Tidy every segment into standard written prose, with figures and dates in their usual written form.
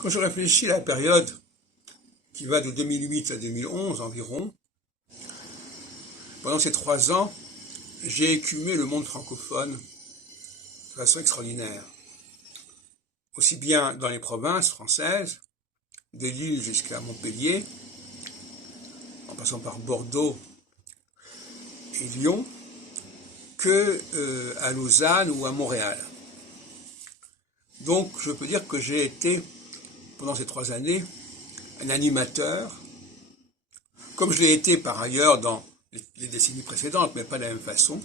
Quand je réfléchis à la période qui va de 2008 à 2011 environ, pendant ces 3 ans, j'ai écumé le monde francophone de façon extraordinaire. Aussi bien dans les provinces françaises, de Lille jusqu'à Montpellier, en passant par Bordeaux et Lyon, que à Lausanne ou à Montréal. Donc je peux dire que j'ai été, pendant ces 3 années, un animateur, comme je l'ai été par ailleurs dans les décennies précédentes, mais pas de la même façon.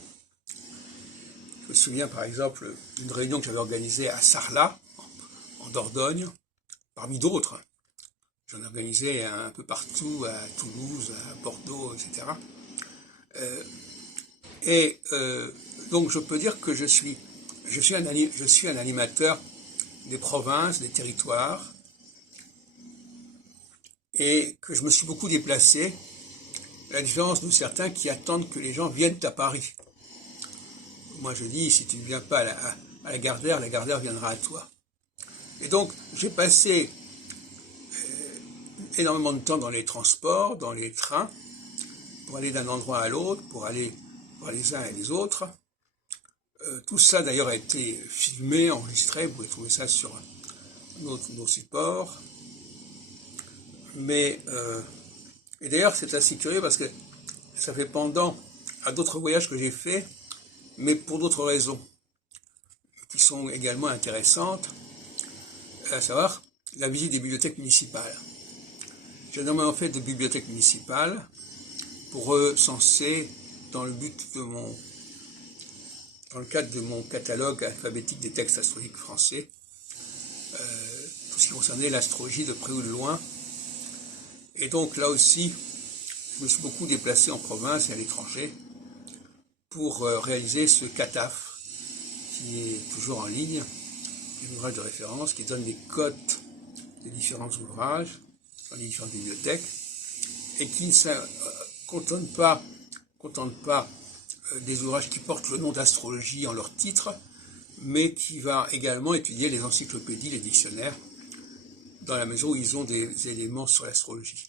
Je me souviens par exemple d'une réunion que j'avais organisée à Sarlat, en Dordogne, parmi d'autres. J'en ai organisé un peu partout, à Toulouse, à Bordeaux, etc. Donc je peux dire que je suis un animateur des provinces, des territoires, et que je me suis beaucoup déplacé, à la différence de certains qui attendent que les gens viennent à Paris. Moi je dis, si tu ne viens pas à la Gardère viendra à toi. Et donc j'ai passé énormément de temps dans les transports, dans les trains, pour aller d'un endroit à l'autre, pour aller voir les uns et les autres. Tout ça d'ailleurs a été filmé, enregistré, vous pouvez trouver ça sur nos supports. Et d'ailleurs c'est assez curieux parce que ça fait pendant à d'autres voyages que j'ai faits, mais pour d'autres raisons, qui sont également intéressantes, à savoir la visite des bibliothèques municipales. J'ai énormément fait de bibliothèques municipales pour recenser dans le cadre de mon catalogue alphabétique des textes astrologiques français, tout ce qui concernait l'astrologie de près ou de loin. Et donc là aussi, je me suis beaucoup déplacé en province et à l'étranger pour réaliser ce CATAF, qui est toujours en ligne, un ouvrage de référence qui donne les cotes des différents ouvrages dans les différentes bibliothèques et qui ne se contente pas des ouvrages qui portent le nom d'astrologie en leur titre, mais qui va également étudier les encyclopédies, les dictionnaires, dans la mesure où ils ont des éléments sur l'astrologie.